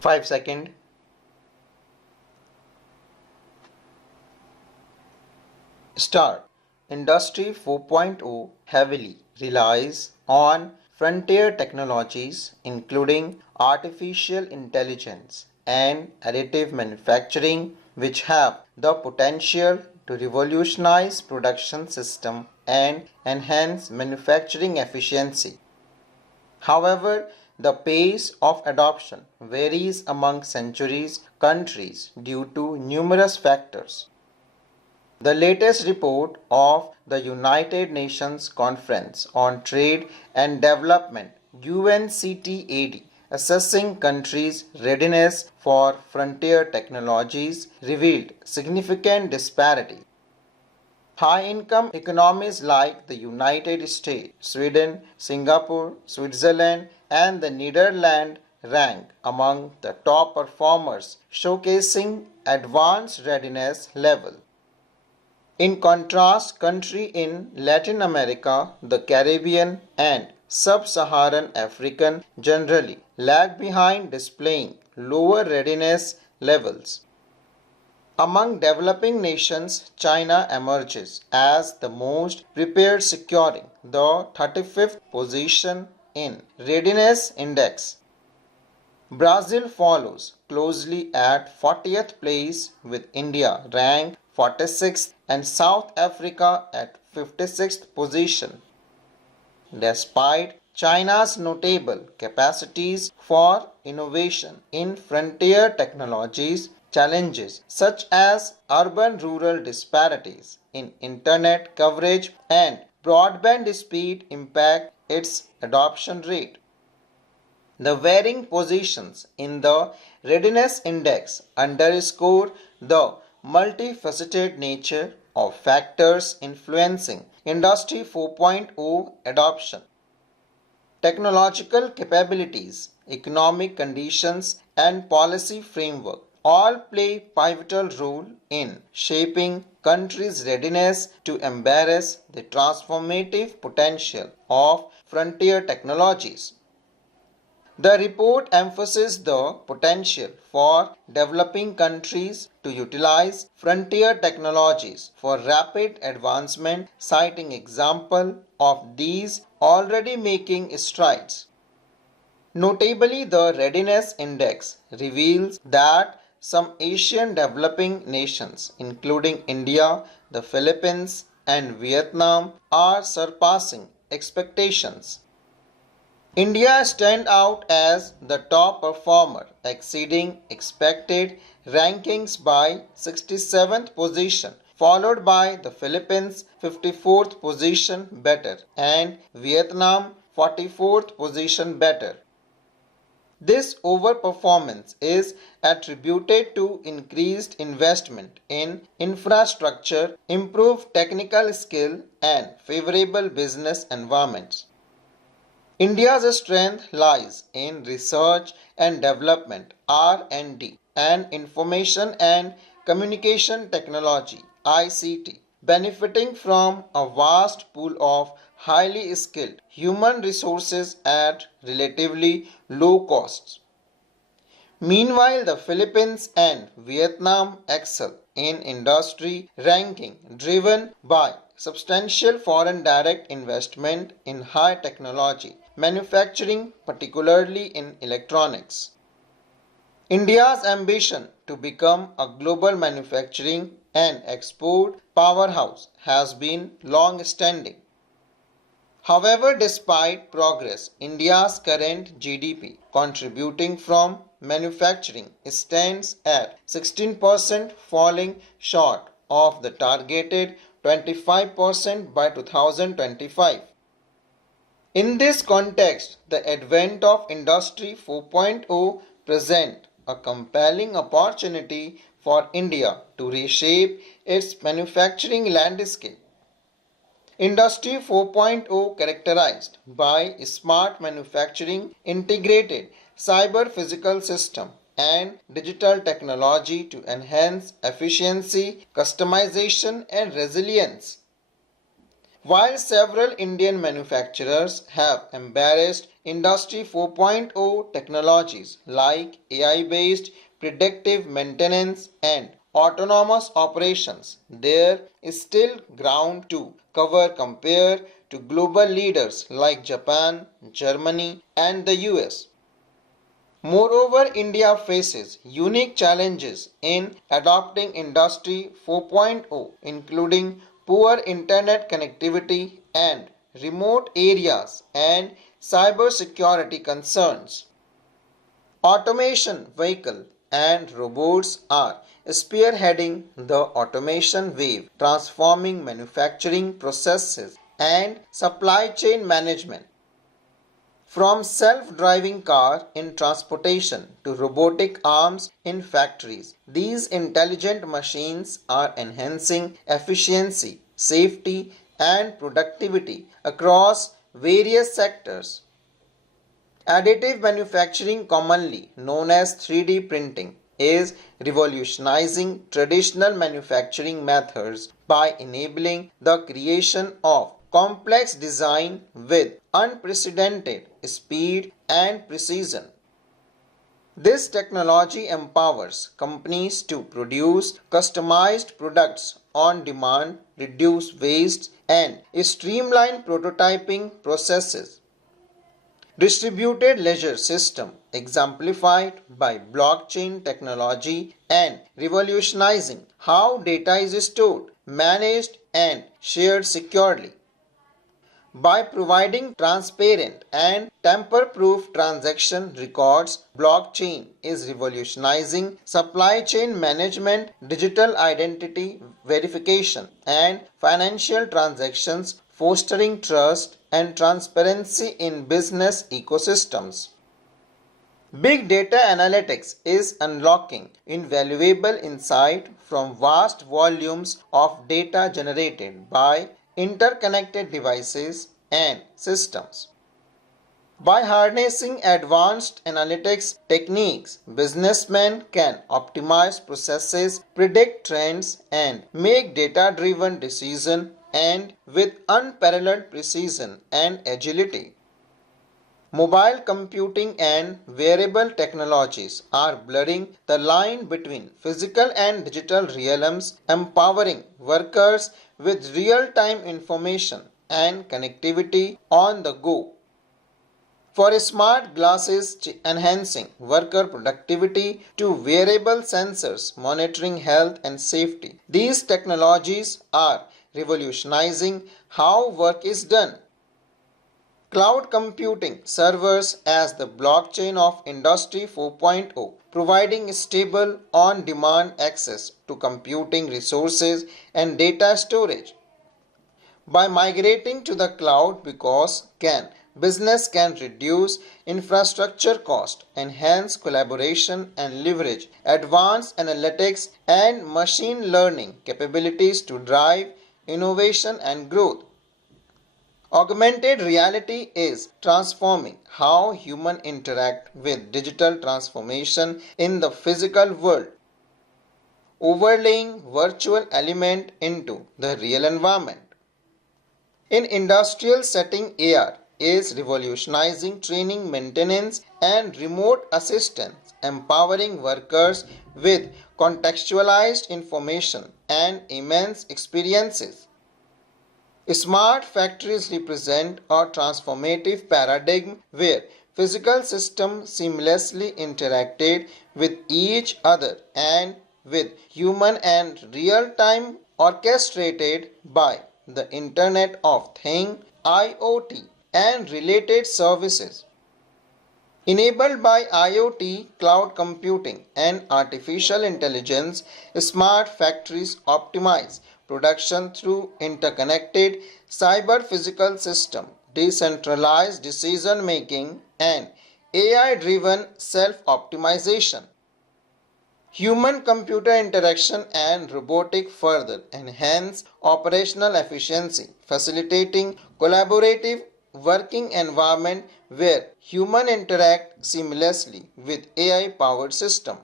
5 seconds. Start. Industry 4.0 heavily relies on frontier technologies including artificial intelligence and additive manufacturing, which have the potential to revolutionize production system and enhance manufacturing efficiency. However, the pace of adoption varies among countries due to numerous factors. The latest report of the United Nations Conference on Trade and Development (UNCTAD) assessing countries' readiness for frontier technologies revealed significant disparities. High-income economies like the United States, Sweden, Singapore, Switzerland, and the Netherlands rank among the top performers, showcasing advanced readiness level. In contrast, countries in Latin America, the Caribbean, and Sub-Saharan Africa generally lag behind, displaying lower readiness levels. Among developing nations, China emerges as the most prepared, securing the 35th position in Readiness Index. Brazil follows closely at 40th place, with India ranked 46th and South Africa at 56th position. Despite China's notable capacities for innovation in frontier technologies, challenges such as urban-rural disparities in internet coverage and broadband speed impact its adoption rate. The varying positions in the Readiness Index underscore the multifaceted nature of factors influencing Industry 4.0 adoption. Technological capabilities, economic conditions, and policy framework all play pivotal role in shaping countries' readiness to embrace the transformative potential of frontier technologies. The report emphasizes the potential for developing countries to utilize frontier technologies for rapid advancement, citing examples of these already making strides. Notably, the Readiness Index reveals that some Asian developing nations, including India, the Philippines, and Vietnam, are surpassing expectations. India stands out as the top performer, exceeding expected rankings by 67th position, followed by the Philippines 54th position better and Vietnam 44th position better. This overperformance is attributed to increased investment in infrastructure, improved technical skill, and favorable business environments. India's strength lies in research and development (R&D) and information and communication technology (ICT), benefiting from a vast pool of highly skilled human resources at relatively low costs. Meanwhile, the Philippines and Vietnam excel in industry ranking, driven by substantial foreign direct investment in high technology manufacturing, particularly in electronics. India's ambition to become a global manufacturing and export powerhouse has been long-standing. However, despite progress, India's current GDP contributing from manufacturing stands at 16%, falling short of the targeted 25% by 2025. In this context, the advent of Industry 4.0 presents a compelling opportunity for India to reshape its manufacturing landscape. Industry 4.0, characterized by smart manufacturing, integrated cyber-physical system, and digital technology to enhance efficiency, customization, and resilience. While several Indian manufacturers have embraced Industry 4.0 technologies like AI-based predictive maintenance and autonomous operations, there is still ground to cover compared to global leaders like Japan, Germany, and the US. Moreover, India faces unique challenges in adopting Industry 4.0, including poor internet connectivity and remote areas and cybersecurity concerns. Automation vehicle and robots are spearheading the automation wave, transforming manufacturing processes and supply chain management. From self-driving car in transportation to robotic arms in factories, these intelligent machines are enhancing efficiency, safety, and productivity across various sectors. Additive manufacturing, commonly known as 3D printing, is revolutionizing traditional manufacturing methods by enabling the creation of complex design with unprecedented speed and precision. This technology empowers companies to produce customized products on demand, reduce waste, and streamline prototyping processes. Distributed ledger system exemplified by blockchain technology and revolutionizing how data is stored, managed, and shared securely. By providing transparent and tamper-proof transaction records, blockchain is revolutionizing supply chain management, digital identity verification, and financial transactions, fostering trust and transparency in business ecosystems. Big data analytics is unlocking invaluable insight from vast volumes of data generated by interconnected devices and systems. By harnessing advanced analytics techniques, businessmen can optimize processes, predict trends, and make data-driven decisions and with unparalleled precision and agility. Mobile computing and wearable technologies are blurring the line between physical and digital realms, empowering workers with real-time information and connectivity on the go. For smart glasses enhancing worker productivity to wearable sensors monitoring health and safety, these technologies are revolutionizing how work is done. Cloud computing serves as the blockchain of Industry 4.0, providing stable, on-demand access to computing resources and data storage. By migrating to the cloud because business can reduce infrastructure cost, enhance collaboration and leverage advanced analytics and machine learning capabilities to drive innovation and growth. Augmented reality is transforming how humans interact with digital transformation in the physical world, overlaying virtual element into the real environment. In industrial setting, AR is revolutionizing training, maintenance, and remote assistance, empowering workers with contextualized information and immense experiences. Smart factories represent a transformative paradigm where physical systems seamlessly interacted with each other and with human and real-time orchestrated by the Internet of Things (IoT) and related services. Enabled by IoT, cloud computing, and artificial intelligence, smart factories optimize production through interconnected cyber-physical systems, decentralized decision-making, and AI-driven self-optimization. Human-computer interaction and robotic further enhance operational efficiency, facilitating collaborative working environment where humans interact seamlessly with AI-powered systems.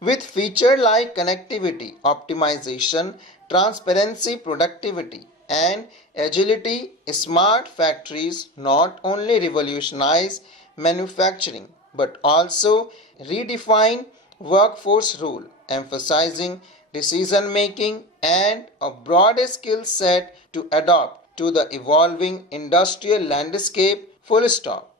With features like connectivity, optimization, transparency, productivity, and agility. Smart factories not only revolutionize manufacturing but also redefine workforce role, emphasizing decision making and a broader skill set to adapt to the evolving industrial landscape. Full stop.